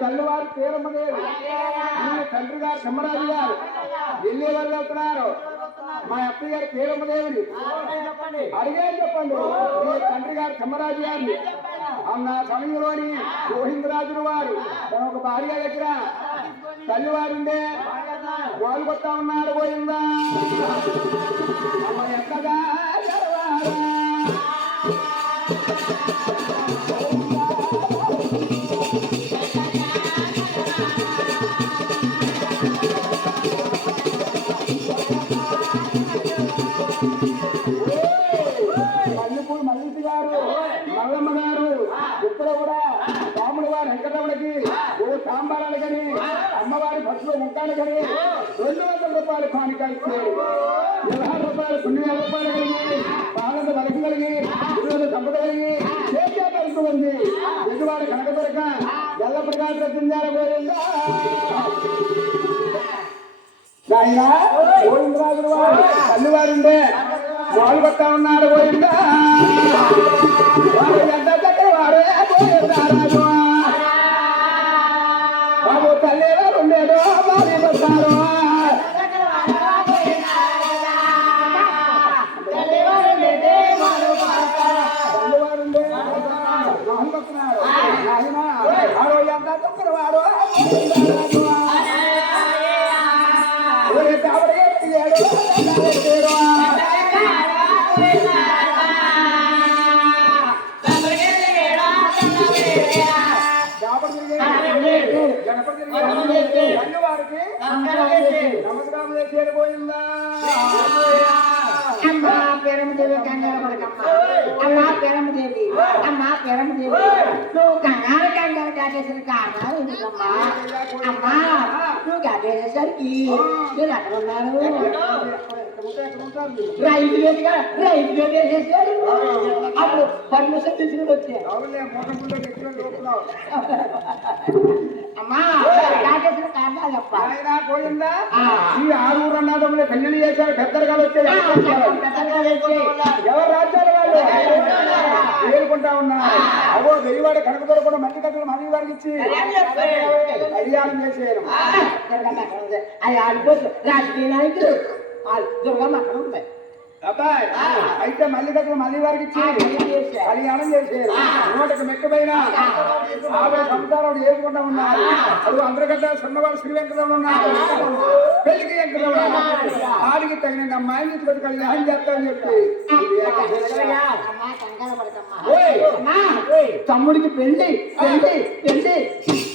తల్లివారు తీరమ్మదేవి మీ తండ్రి గారు సింహరాజు గారు వెళ్ళే వారు వెళ్తున్నారు. మా అత్తయ్య గారు తీరమ్మదేవిని అడిగే చెప్పండి. మీ తండ్రి గారు సింహరాజు గారిని అన్న సమయంలోని గోవిందరాజుల వారు తన ఒక భార్య దగ్గర తల్లివారుండే వాళ్ళు కొత్తా ఉన్నారు. పోయిందా అమ్మ ఎక్కగా మల్లిసి గారు మల్లమ్మ గారు ఇక్కడ కూడా రాముడు వారి వెంకటరమణకి ఓ సాంబారాలు కానీ అమ్మవారి బస్సులో ఉంటాను కానీ 200 రూపాయలు కానుక ఇచ్చారు. 16 రూపాయలు 9,000 రూపాయలు కలిగి పాలన బలకి కలిగి 20 సంపద కలిగి చేసేపడుతూ ఉంది. ఎదువాడు కనక దొరక ఎల్ల ప్రకాశ పోయిందా గోవిందరాజుల వారు తల్లివారుండే వాళ్ళు కొత్తా ఉన్నారు. పోయిందా ఎంత చక్కవారు పోయిందారాజు బాబు తల్లివారు ఉండేదో బాబు వస్తారు. తల్లివారుండే మోహన్ వస్తున్నారు. ఆయన ఆరో ఎంత చక్కవారు వారికి నమస్కారం చేరిపోయిందా అమ్మా పేరమ్మదేవి కంగారు పడకమ్మా. అమ్మా పేరమ్మదేవి అమ్మా పేరమ్మదేవి నువ్వు కంగారు కాటేసిన కారణాలు ఎందుకమ్మా? అమ్మా నువ్వు కాటేసేసరికి మీరు ఎక్కడ ఉన్నారు? రైతు వేసేసారు. అప్పుడు పర్మిషన్ తీసుకుని వచ్చారు. అమ్మా కాటేసిన కారణాలు చెప్పాలి. పోయిందా ఈ 6 అన్నదమ్ములు పెళ్లి చేశారు. పెద్దలుగా వచ్చారు. ఎవరు రాజ్యాలు వాళ్ళు ఏలుకుంటా ఉన్నారు. అవో వెయ్యివాడ కనక దొరకకుండా మంచి కట్టలు మళ్ళీ వారికి ఇచ్చి కళ్యాణం చేశారు. రాజకీయ నాయకులు దుర్గమ్మ అక్కడ ఉంటాయి. అబ్బాయి అయితే మళ్ళీ దగ్గర మళ్ళీ వారికి ఇచ్చి కళ్యాణం చేశారు. నోటకు మెక్కబైన 50 సంవత్సరాలు ఏరుకుంటా ఉన్నారు. అది అందరికంటే చిన్నవాళ్ళు శ్రీ వెంకటరమణ ఉన్నారు. పెళ్లికి వెంకటరమణ ఆడికి తగిన అమ్మాయిని తీసుకొచ్చి కళ్యాణం చేస్తామని చెప్పి తమ్ముడికి పెళ్లి పెళ్లి పెళ్లి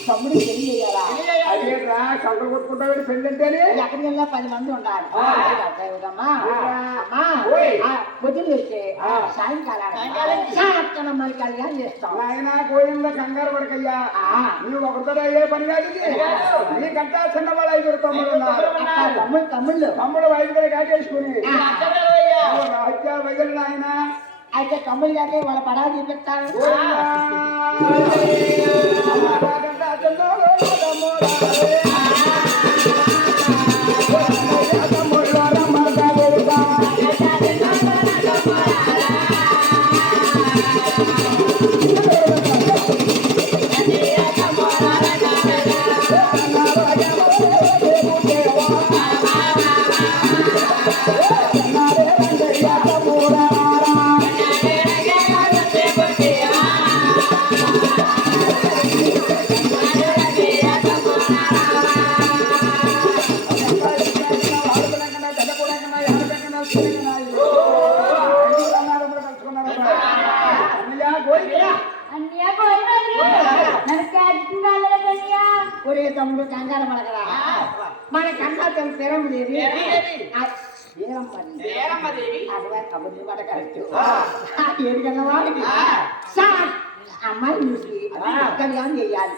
తమ్ముడికి పెళ్లి చేయాలా? అదేరా సంకలు కొట్టుకుంటావు పెళ్లి అంటేనే ఎక్కడికి వెళ్ళా 10 మంది ఉండాలి. పొద్దున్న వచ్చే సాయంకాలం మరి కళ్యాణం చేస్తాం. ఆయన పోయిందా కంగారు పడకయ్యా. నువ్వు ఒకరితో అయ్యే పని కాదు. నీకంటా చిన్నవాళ్ళు 5 తమ్ముళ్ళు తమ్ముడు 5 కాకేసుకుని రాజ్యాలు వదిలిన ఆయన అయితే తమ్ముళ్ళు కాకే వాళ్ళ పడాలు చూపిస్తారు. ఒరే తమ్ముడు కంగారు పడకరా. మన కన్నా తెలుసు పేరమ్మదేవి కబుర్లు పడకరచ్చు. ఏడుగన్న వాడికి అమ్మాయి చూసి కళ్యాణం చేయాలి.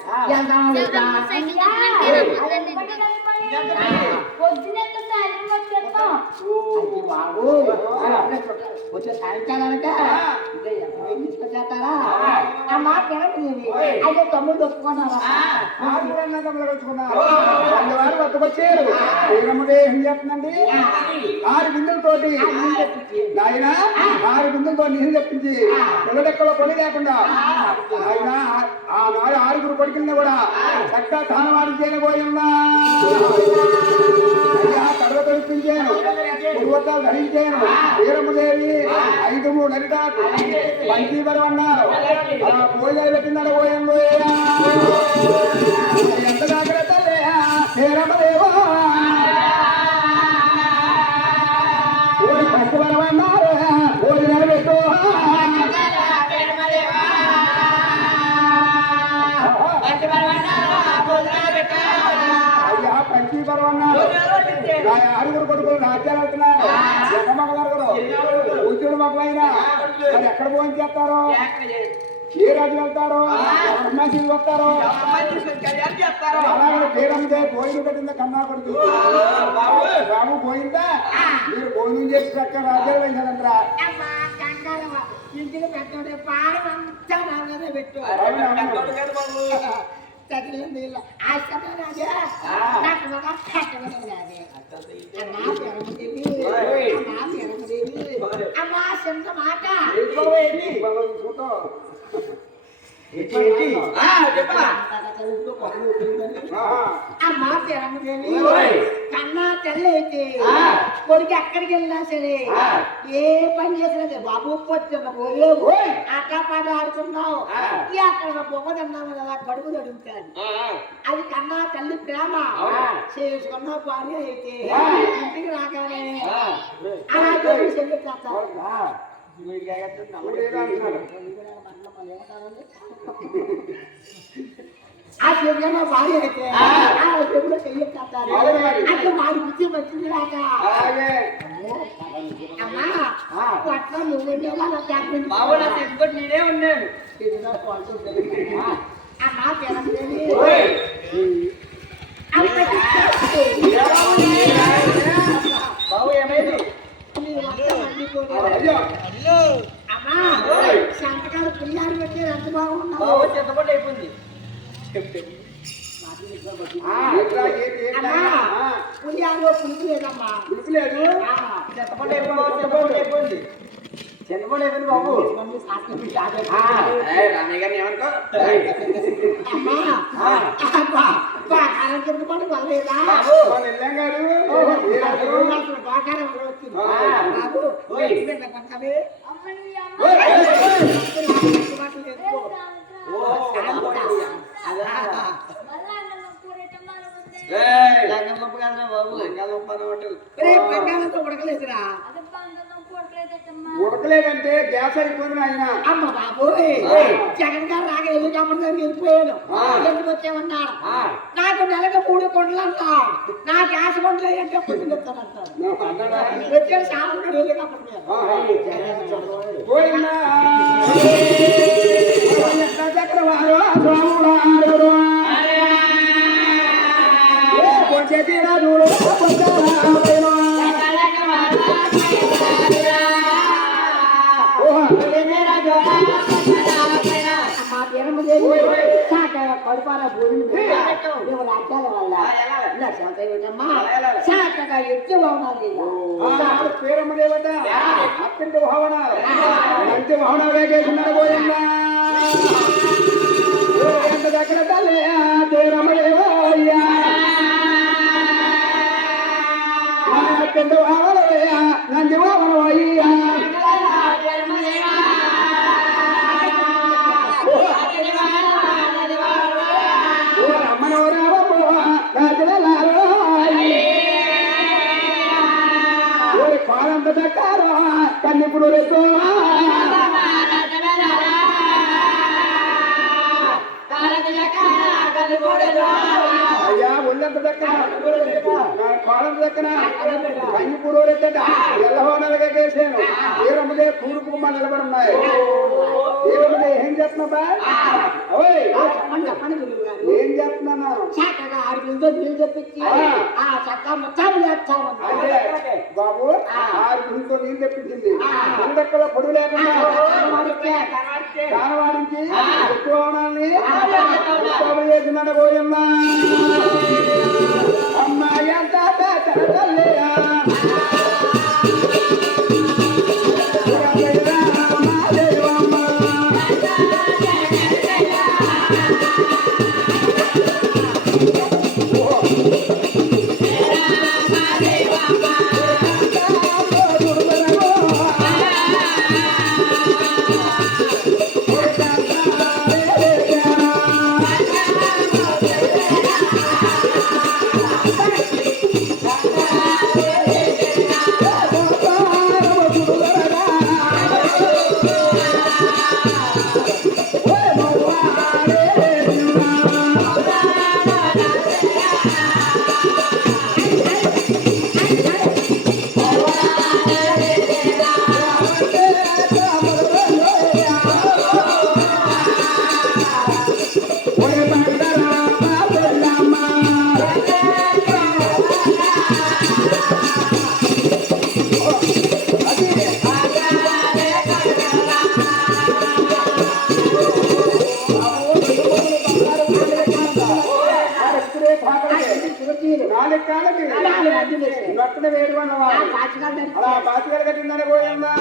వచ్చే సాయంకాలానిక తీసుకొచ్చేస్తారా? అమ్మా పేరమ్మదేవి అయితే తమ్ముడు ఒప్పుకున్నారా ఆరుగురన్నా తమ్ముడు కలుసుకున్నారు వాళ్ళు వారు వద్దకొచ్చారు శ్రీరమ్మదే ఏం చేస్తుందండి 6 బిందులతోటి నాయన 6 బిందులతో నీళ్ళు తెప్పించి పిల్లడెక్కడో పని లేకుండా ఆయన ఆనాడు 6 కొడుకుల్ని కూడా చక్కగా తానవాడు చేయబోయున్నా అయ్యా కడవ తొలిపించాను పూర్వతాలు ధరించాను వీరమ్మదేవి 5 నరిటాకు పంచీవరం అన్నారు అలా పోయాలు పెట్టిందడ పోయంలో ఎంత జాగ్రత్త వీరమ్మదేవా ఓడి పంచవరం అన్నారు ఓడి నిలబెట్టు అయ్యా పంచీవరం అన్నారు 6 కొడుకులు రాజ్యాలు అవుతున్నారు కూతురు మగలైనా మరి ఎక్కడ భోజనం చేస్తారు ఏ రాజు వెళ్తారు బ్రహ్మశివులు వస్తారు అలాగే పేరమ్మిదే భోజనం పెట్టిందా కన్నా కొడుకు బాబు పోయిందా మీరు భోజనం చేసి చక్క రాజ్యాలు వెళ్ళారంటరా ఇంటికి పెట్టే పాడం అంతా నాన్నదే పెట్టు తగిలింది ఆశపడే నాకు ఒక కట్టబడేది అమ్మా పెరమదేవి అమ్మా సింత మాట అమ్మా పెరమదేవి కన్నా తల్లి అయితే కొడుకు ఎక్కడికి వెళ్ళినా సరే ఏ పని చేసినా సరే బాబు పొద్దున్న పోలేవు ఆటపాట ఆడుతున్నావు అక్కడ బొమ్మ తిన్నాము కదా కడుపు తడుగుతాను అది కన్నా తల్లి ప్రేమ చేసుకున్న భార్య అయితే ఇంటికి రాగానే అలా చెల్లి ఆ చెల్లెమ్మ భార్య అయితే ఆ చెప్పుడు చెయ్యొచ్చేస్తారు అంటే వాడి బుద్ధి వచ్చింది రాక అమ్మా అట్లా నువ్వు నేనే ఉన్నాను అమ్మా పిల్లలు బాబు ఏమైంది అమ్మా సంతకాలు పులిహారు పెట్టి ఎంత బాగున్నావు బాబు చెత్తపడి అయిపోయింది పులిహారు పులుపు లేదమ్మా పులుపు లేదు చెత్తపడి అయిపోయింది చిన్నపడి అయిపోయింది బాబు రామయ్య గారిని ఏమనుకో తిరుగుబాటు వల్లేదా ఉడకలేదురా ఉడకలేదంటే గ్యాస్ అయిపోయింది ఆయన అమ్మ బాబు జగన్ గారు రాగా ఎల్లు కాపడి దగ్గరికి వెళ్ళిపోయాను ఎందుకు వచ్చామన్నాడు నాకు నెలకు 3 కొండలు అన్నాడు నా గ్యాస్ కొండలు ఏంటంటే పొద్దున చెప్తానంటాడు వచ్చాడు సాముడు ఎల్లు కాపడి చక్రవారు కడుపాల భూమిని రాజ్యాల వల్ల శాఖగా ఎత్తు బాగున్నది పేరమ్మదేవత అత్యంత భావనాలు మంచి భావనాలు వేగేస్తున్నాడు పోయిందా దగ్గర తల్లి పేరమ్మదేవయ్యా అత్యంత భావనయ్యా నంది భావనయ్యా కన్నిపుడు అయ్యా ఒళ్ళంత దక్కన కాలం దక్కన కన్నిపుడు ఎల్లహోనలుగా చేశాను వీరమ్మదే తూర్పు నిలబడి ఉన్నాయి వీరమ్మదే ఏం చేస్తున్నా ఓయ్, చెప్పండి చెప్పండి గురువు గారు ఏం చెప్తున్నాను? చక్కగా ఆరుగురితో నీళ్ళు తెప్పించి ఆ చక్కగా మొత్తం చేస్తామన్నా అంటే బాబు ఆరు గుంతో నీళ్ళు తెప్పించింది అందక్కడ పొడుగు లేకుండా కానవాడించి ఎక్కువ ఉండాలని చేస్తున్నాడు పోయమ్మా అమ్మాయి అంతా తల్లియా నొక్కన వేడి అలా పాతికలు కట్టిందని పోయమ్మా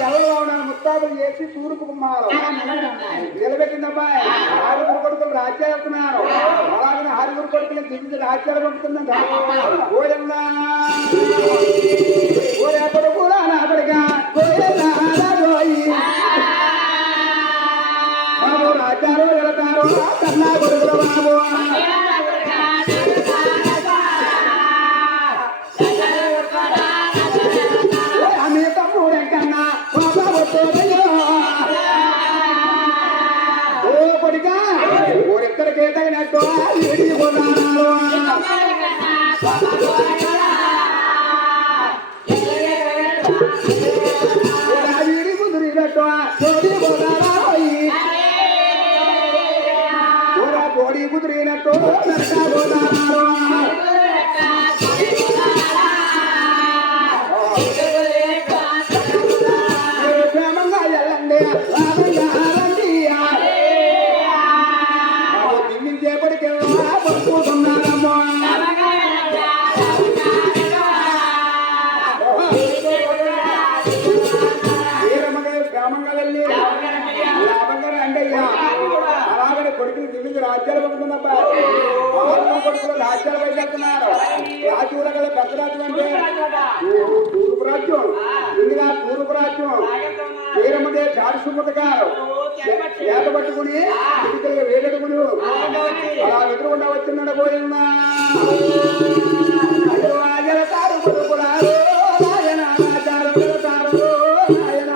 ఎవరు అవునా ముత్తాబులు చేసి తూర్పు కుమ్మారు నిలబెట్టిందమ్మా ఆరుగురు కొడుకులు రాజ్యాలు వెళ్తున్నారు అలాగే ఆరుగురు కొడుకులు దిగుతుంది రాజ్యాలు పంపుతుందంట పోయమ్మా పోయేపడు కూడా నాపడిగా పోయి బాబు రాజ్యాలు వెళతారు కన్నా కొడుకులు బాబు ఓరిద్దరికే తగినట్టు విడిపోతారు వీడి కుదిరినట్టు కోడి కుదిరినట్టు నరకపోతారు ప్రేమంగా వెళ్ళండి గ్రామంగా వెళ్ళి లాభంగా రండి అయ్యా అలాగనే కొడుకులు దిగుంది రాజ్యాలు పంపుతున్నబ్బా కొడుకులు రాజ్యాలు పైకెళ్తున్నారు రాజుల గల పెద్ద రాజ్యం అంటే తూర్పు రాజ్యం ఇందుగా తూర్పు రాజ్యం వీరమ్మదే జాడి సుమత గారు ఏట పట్టుకుని ఇటుకలుగా వేడెట్టుకుని అలా ఎదురుకుండా వచ్చిందట పోయిందా వెళతారు కొడుకులారు నాయన రాజాలు వెళతారు నాయన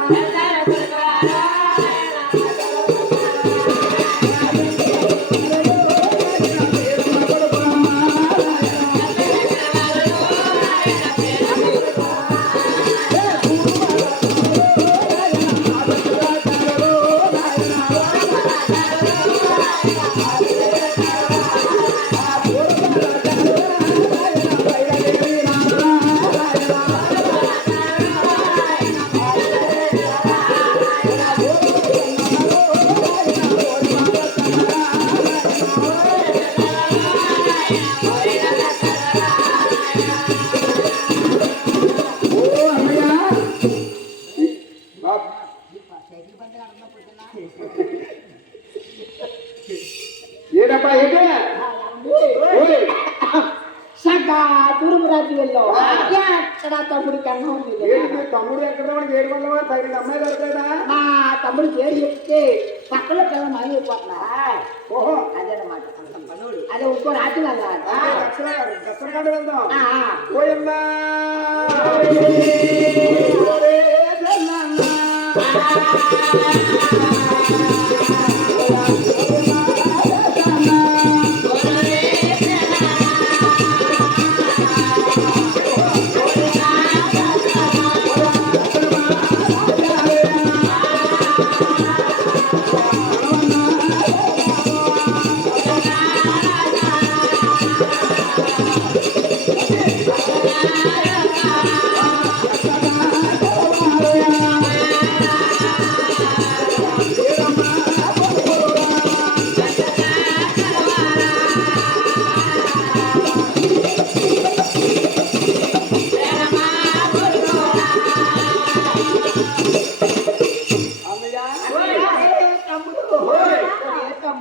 ఏడబ్బా ఏంటి సగా తూర్పు రాజ్యంలో ఎక్కడ తమ్ముడి కన్నా ఉంది తమ్ముడు ఎక్కడ ఏడు వల్ల తగిన అమ్మాయి దొరకదా మా తమ్ముడు పేరు చెప్తే పక్కలో పిల్ల మళ్ళీ అయిపోతున్నా ఓహో అదేనమాట అదే ఇంకో రాజ్యం దసరా వెళ్దాం పోయిందా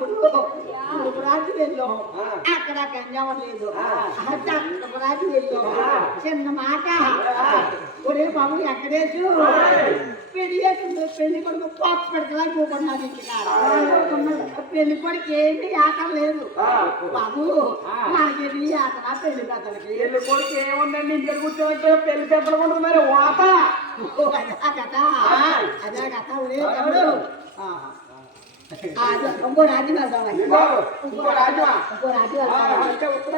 అప్పుడు రాజు వెళ్ళాం అక్కడ గంజావం లేదు రాజు వెళ్ళాం చిన్న మాట ఒరే బాబు ఎక్కడేసు పెళ్లి కొడుకు పాప పెడతా పోకున్నాడు పెళ్లి కొడుకు ఏమీ ఆటం లేదు బాబు నాకేది ఆటనా పెళ్లి పెద్దలకి పెళ్లి కొడుకు ఏముందండి ఇంట్లో కూర్చోబెట్టే పెళ్లి పెద్దలు కొంటున్నారు వాత అదే కథ ఒరే తమ్ముడు ఇంకో రాజు వెళ్దాం ఇంకో రాజు ఇంకో రాజు వెళ్దాం ఉత్తర